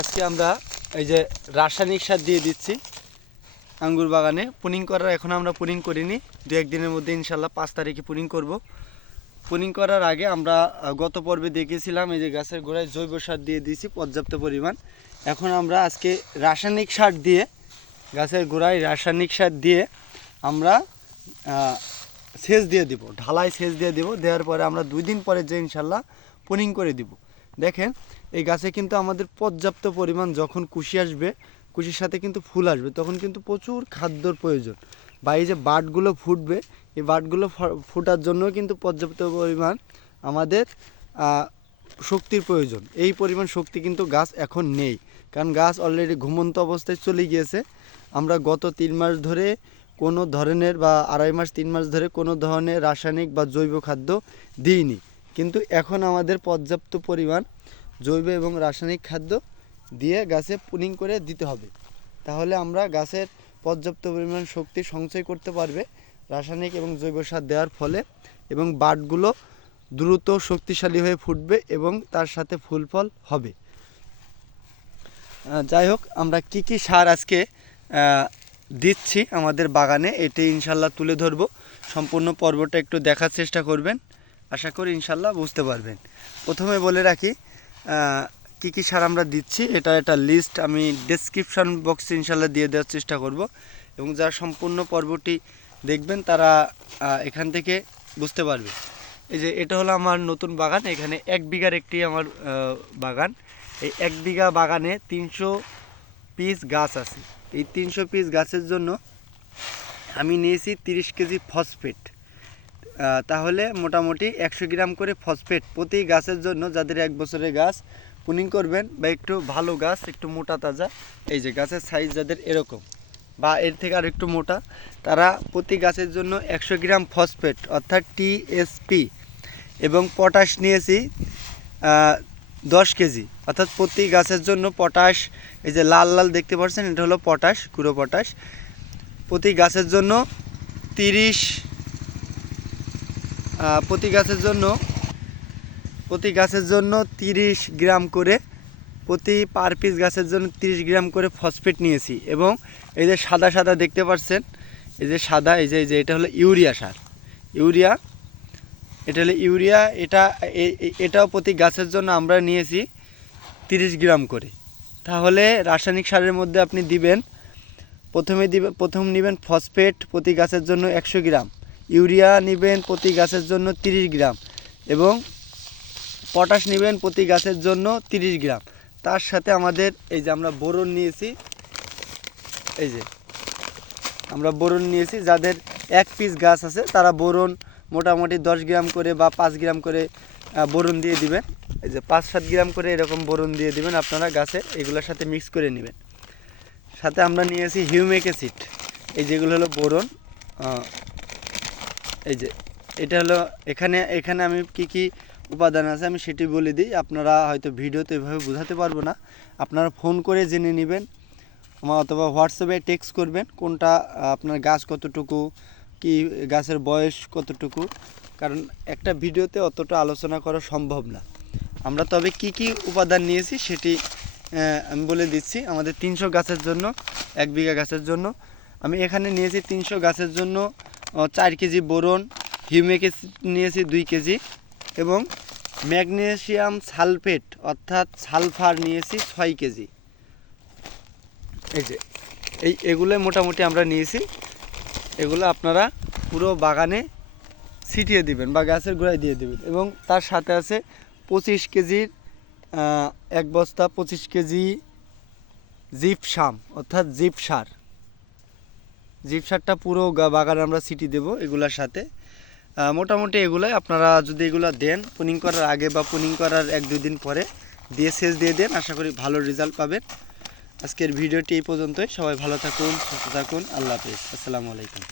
আজকে আমরা এই যে রাসায়নিক সার দিয়ে দিচ্ছি আঙ্গুর বাগানে। পুনিং করার এখন আমরা পুনিং করিনি। দু একদিনের মধ্যে ইনশাল্লাহ পাঁচ তারিখে পুনিং করব। পুনিং করার আগে আমরা গত পর্বে দেখেছিলাম এই যে গাছের গোড়ায় জৈব সার দিয়ে দিয়েছি পর্যাপ্ত পরিমাণ। এখন আমরা আজকে রাসায়নিক সার দিয়ে, গাছের গোড়ায় রাসায়নিক সার দিয়ে আমরা সেচ দিয়ে দিব। ঢালাই সেচ দিয়ে দিব। দেওয়ার পরে আমরা দুই দিন পরে যে ইনশাল্লাহ পুনিং করে দিব। দেখেন, এই গাছে কিন্তু আমাদের পর্যাপ্ত পরিমাণ যখন কুশি আসবে, কুশির সাথে কিন্তু ফুল আসবে, তখন কিন্তু প্রচুর খাদ্যর প্রয়োজন। বা এই যে বাটগুলো ফুটবে, এই বাটগুলো ফোটার জন্য কিন্তু পর্যাপ্ত পরিমাণ আমাদের শক্তির প্রয়োজন। এই পরিমাণ শক্তি কিন্তু গাছ এখন নেই। কারণ গাছ অলরেডি ঘুমন্ত অবস্থায় চলে গিয়েছে। আমরা গত তিন মাস ধরে কোনো ধরনের বা আড়াই মাস, তিন মাস ধরে কোনো ধরনের রাসায়নিক বা জৈব খাদ্য দিইনি। কিন্তু এখন আমাদের পর্যাপ্ত পরিমাণ জৈব এবং রাসায়নিক খাদ্য দিয়ে গাছে পুনিং করে দিতে হবে। তাহলে আমরা গাছের পর্যাপ্ত পরিমাণ শক্তি সঞ্চয় করতে পারবে, রাসায়নিক এবং জৈব সার দেওয়ার ফলে এবং বাটগুলো দ্রুত শক্তিশালী হয়ে ফুটবে এবং তার সাথে ফুল ফল হবে যাই হোক, আমরা কি কি সার আজকে দিচ্ছি আমাদের বাগানে, এটি ইনশাল্লাহ তুলে ধরব। সম্পূর্ণ পর্বটা একটু দেখার চেষ্টা করবেন। আশা করি ইনশাল্লাহ বুঝতে পারবেন। প্রথমে বলে রাখি কি কি সার আমরা দিচ্ছি, এটা একটা লিস্ট আমি ডেসক্রিপশন বক্সে ইনশাল্লাহ দিয়ে দেওয়ার চেষ্টা করব এবং যারা সম্পূর্ণ পর্বটি দেখবেন তারা এখান থেকে বুঝতে পারবে। এই যে এটা হলো আমার নতুন বাগান, এখানে এক বিঘার একটি আমার বাগান। এই এক বিঘা বাগানে তিনশো পিস গাছ আছে। এই তিনশো পিস গাছের জন্য আমি নিয়েছি তিরিশ কেজি ফসফেট তাহলে মোটামুটি একশো গ্রাম করে ফসফেট প্রতি গাছের জন্য যাদের এক বছরের গাছ পুনিং করবেন বা একটু ভালো গাছ, একটু মোটা তাজা, এই যে গাছের সাইজ যাদের এরকম বা এর থেকে আর একটু মোটা, তারা প্রতি গাছের জন্য একশো গ্রাম ফসফেট অর্থাৎ টিএসপি এবং পটাশ নিয়েছি দশ কেজি। অর্থাৎ প্রতি গাছের জন্য পটাশ এই যে লাল লাল দেখতে পাচ্ছেন, এটা হলো পটাশ গুঁড়ো পটাশ প্রতি গাছের জন্য তিরিশ প্রতি গাছের জন্য, প্রতি গাছের জন্য তিরিশ গ্রাম করে, প্রতি পার পিস গাছের জন্য তিরিশ গ্রাম করে ফসফেট নিয়েছি এবং এই যে সাদা সাদা দেখতে পাচ্ছেন, এই যে সাদা, এই যে এই যে, এটা হলো ইউরিয়া সার। ইউরিয়া, এটা হলো ইউরিয়া, এটা এটাও প্রতি গাছের জন্য আমরা নিয়েছি তিরিশ গ্রাম করে। তাহলে রাসায়নিক সারের মধ্যে আপনি দিবেন, প্রথমে দিবেন প্রথম নেবেন ফসফেট প্রতি গাছের জন্য একশো গ্রাম। ইউরিয়া নেবেন প্রতি গাছের জন্য তিরিশ গ্রাম এবং পটাশ নেবেন প্রতি গাছের জন্য তিরিশ গ্রাম। তার সাথে আমাদের এই যে আমরা বোরন নিয়েছি, এই যে আমরা বোরন নিয়েছি, যাদের এক পিস গাছ আছে, তারা বোরন মোটামুটি দশ গ্রাম করে বা পাঁচ গ্রাম করে বোরন দিয়ে দিবেন। এই যে পাঁচ সাত গ্রাম করে এরকম বোরন দিয়ে দিবেন আপনারা গাছে, এগুলোর সাথে মিক্স করে নেবেন। সাথে আমরা নিয়েছি হিউমিক অ্যাসিড এই যেগুলো হলো বোরন এই যে, এটা হলো এখানে এখানে আমি কি কি উপাদান আছে আমি সেটি বলে দিই। আপনারা হয়তো ভিডিওতে এভাবে বোঝাতে পারব না। আপনারা ফোন করে জেনে নেবেন আমার অথবা হোয়াটসঅ্যাপে টেক্সট করবেন কোনটা আপনার গাছ কতটুকু, কি গাছের বয়স কতটুকু। কারণ একটা ভিডিওতে অতটা আলোচনা করা সম্ভব না। আমরা তবে কি কি উপাদান নিয়েছি সেটি আমি বলে দিচ্ছি। আমাদের তিনশো গাছের জন্য, এক বিঘা গাছের জন্য। আমি এখানে নিয়েছি তিনশো গাছের জন্য চার কেজি বোরন হিউমিক অ্যাসিড নিয়েছি দুই কেজি এবং ম্যাগনেসিয়াম সালফেট অর্থাৎ সালফার নিয়েছি ছয় কেজি। এই যে, এই এগুলো মোটামুটি আমরা নিয়েছি। এগুলো আপনারা পুরো বাগানে ছিটিয়ে দিবেন বা গাছের গোড়ায় দিয়ে দিবেন এবং তার সাথে আছে পঁচিশ কেজির এক বস্তা পঁচিশ কেজি জিপসাম অর্থাৎ জিপ সার জিপ সারটা পুরো বাগানে আমরা সিটি দেব এগুলার সাথে। মোটামুটি এগুলোই। আপনারা যদি এগুলো দেন, পুনিং করার আগে বা পুনিং করার এক দুই দিন পরে দিয়ে সেচ দিয়ে দেন, আশা করি ভালো রেজাল্ট পাবেন। আজকের ভিডিওটি এই পর্যন্তই। সবাই ভালো থাকুন, সুস্থ থাকুন। আল্লাহ হাফিজ। আসসালামু আলাইকুম।